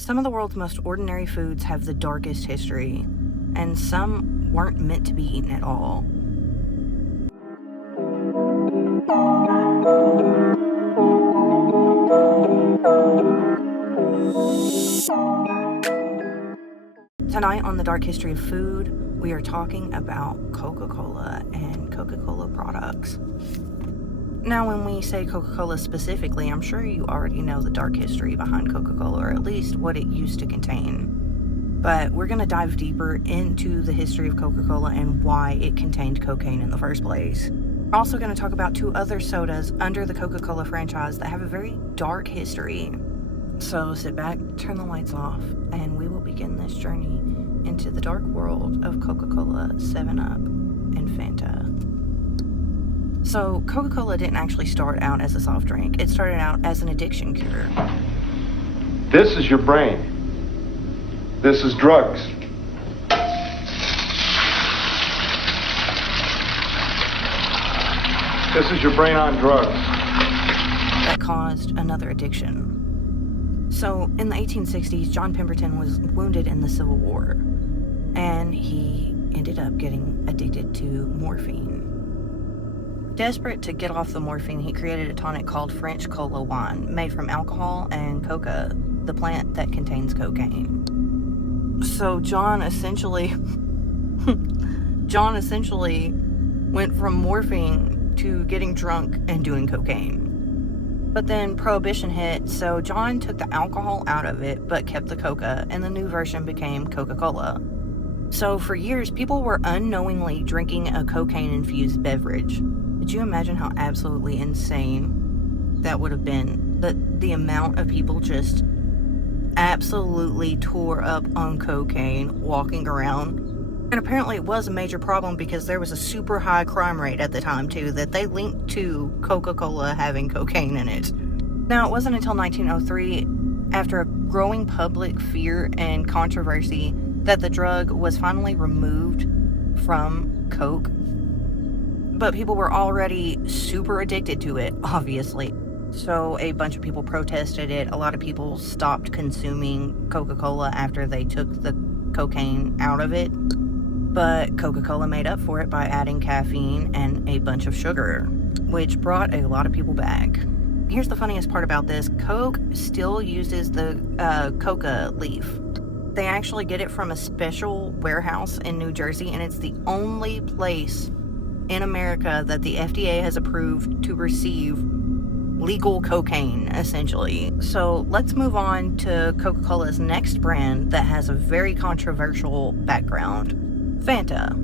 Some of the world's most ordinary foods have the darkest history, and some weren't meant to be eaten at all. Tonight on The Dark History of Food, we are talking about Coca-Cola and Coca-Cola products. Now, when we say Coca-Cola specifically, I'm sure you already know the dark history behind Coca-Cola, or at least what it used to contain. But we're going to dive deeper into the history of Coca-Cola and why it contained cocaine in the first place. We're also going to talk about two other sodas under the Coca-Cola franchise that have a very dark history. So sit back, turn the lights off, and we will begin this journey into the dark world of Coca-Cola, 7-Up, and Fanta. So, Coca-Cola didn't actually start out as a soft drink. It started out as an addiction cure. This is your brain. This is drugs. This is your brain on drugs. That caused another addiction. So, in the 1860s, John Pemberton was wounded in the Civil War, and he ended up getting addicted to morphine. Desperate to get off the morphine, he created a tonic called French cola wine, made from alcohol and coca, the plant that contains cocaine. So John essentially went from morphine to getting drunk and doing cocaine. But then Prohibition hit, so John took the alcohol out of it, but kept the coca, and the new version became Coca-Cola. So for years, people were unknowingly drinking a cocaine-infused beverage. Could you imagine how absolutely insane that would have been? The amount of people just absolutely tore up on cocaine walking around. And apparently it was a major problem because there was a super high crime rate at the time too that they linked to Coca-Cola having cocaine in it. Now, it wasn't until 1903, after a growing public fear and controversy, that the drug was finally removed from Coke. But people were already super addicted to it, obviously. So a bunch of people protested it. A lot of people stopped consuming Coca-Cola after they took the cocaine out of it. But Coca-Cola made up for it by adding caffeine and a bunch of sugar, which brought a lot of people back. Here's the funniest part about this. Coke still uses the coca leaf. They actually get it from a special warehouse in New Jersey, and it's the only place in America that the FDA has approved to receive legal cocaine, essentially. So let's move on to Coca-Cola's next brand that has a very controversial background, Fanta.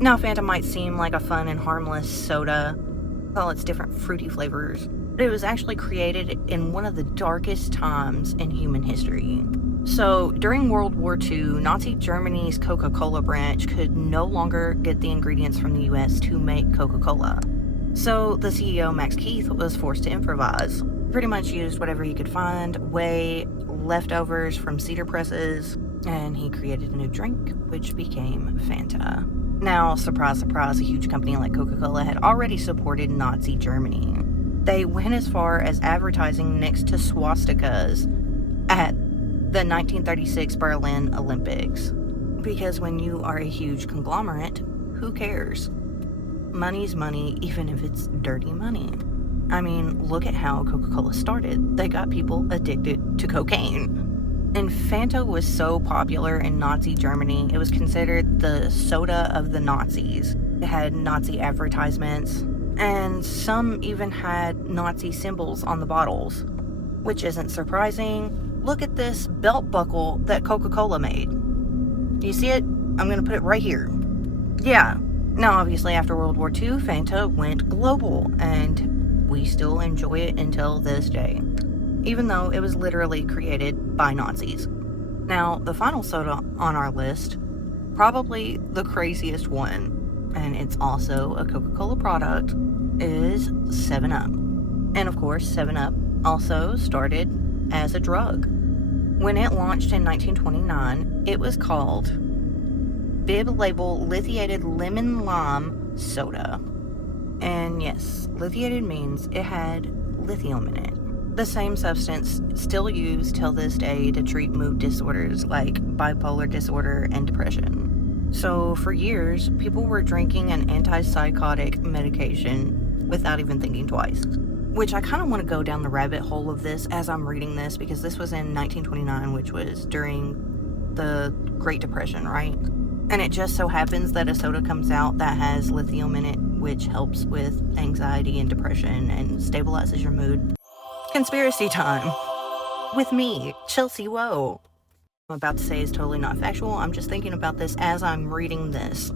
Now, Fanta might seem like a fun and harmless soda with all its different fruity flavors, but it was actually created in one of the darkest times in human history. So, during World War II, Nazi Germany's Coca-Cola branch could no longer get the ingredients from the US to make Coca-Cola. So, the CEO, Max Keith, was forced to improvise. Pretty much used whatever he could find, whey, leftovers from cedar presses, and he created a new drink, which became Fanta. Now, surprise, surprise, a huge company like Coca-Cola had already supported Nazi Germany. They went as far as advertising next to swastikas at the 1936 Berlin Olympics. Because when you are a huge conglomerate, who cares? Money's money, even if it's dirty money. I mean, look at how Coca-Cola started. They got people addicted to cocaine. And Fanta was so popular in Nazi Germany, it was considered the soda of the Nazis. It had Nazi advertisements, and some even had Nazi symbols on the bottles, which isn't surprising. Look at this belt buckle that Coca-Cola made. Do you see it? I'm going to put it right here. Yeah. Now, obviously, after World War II, Fanta went global, and we still enjoy it until this day, even though it was literally created by Nazis. Now, the final soda on our list, probably the craziest one, and it's also a Coca-Cola product, is 7-Up. And of course, 7-Up also started as a drug. When it launched in 1929, it was called Bib Label Lithiated Lemon Lime Soda. And yes, lithiated means it had lithium in it. The same substance still used till this day to treat mood disorders like bipolar disorder and depression. So for years, people were drinking an antipsychotic medication without even thinking twice. Which I kind of want to go down the rabbit hole of this as I'm reading this, because this was in 1929, which was during the Great Depression, right? And it just so happens that a soda comes out that has lithium in it, which helps with anxiety and depression and stabilizes your mood. Conspiracy time with me, Chelsea Woe. I'm about to say is totally not factual. I'm just thinking about this as I'm reading this.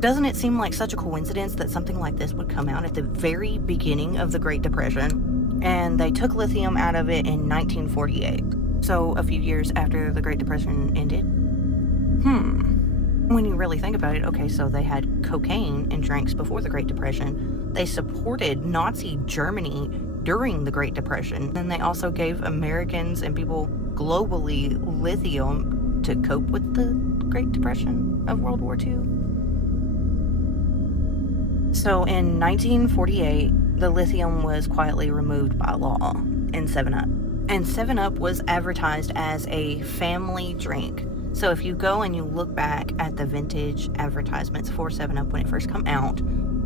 Doesn't it seem like such a coincidence that something like this would come out at the very beginning of the Great Depression? And they took lithium out of it in 1948. So a few years after the Great Depression ended. When you really think about it, okay, so they had cocaine in drinks before the Great Depression. They supported Nazi Germany during the Great Depression. And they also gave Americans and people globally lithium to cope with the Great Depression of World War II. So in 1948, the lithium was quietly removed by law in 7-Up. And 7-Up was advertised as a family drink. So if you go and you look back at the vintage advertisements for 7-Up when it first came out,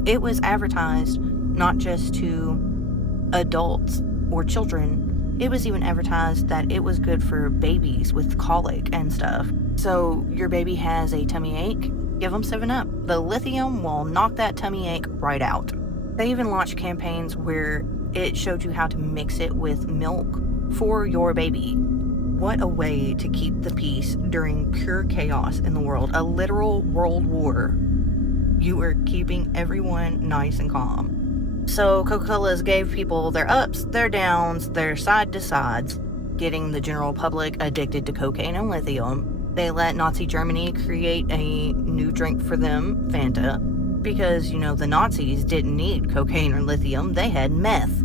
it was advertised not just to adults or children. It was even advertised that it was good for babies with colic and stuff. So your baby has a tummy ache, give them 7-Up. The lithium will knock that tummy ache right out. They even launched campaigns where it showed you how to mix it with milk for your baby. What a way to keep the peace during pure chaos in the world. A literal world war. You are keeping everyone nice and calm. So Coca-Cola's gave people their ups, their downs, their side to sides, getting the general public addicted to cocaine and lithium. They let Nazi Germany create a new drink for them, Fanta, because, the Nazis didn't need cocaine or lithium, they had meth.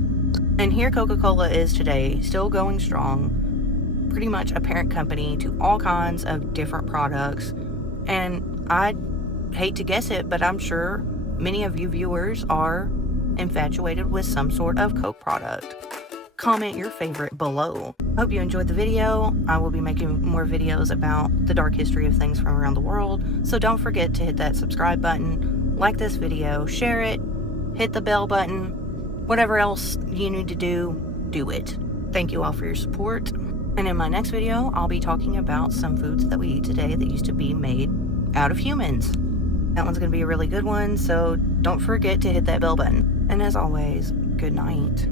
And here Coca-Cola is today, still going strong, pretty much a parent company to all kinds of different products. And I hate to guess it, but I'm sure many of you viewers are infatuated with some sort of Coke product. Comment your favorite below. Hope you enjoyed the video. I will be making more videos about the dark history of things from around the world, so don't forget to hit that subscribe button, like this video, share it, hit the bell button, whatever else you need to do, do it. Thank you all for your support, and in my next video, I'll be talking about some foods that we eat today that used to be made out of humans. That one's going to be a really good one, so don't forget to hit that bell button. And as always, good night.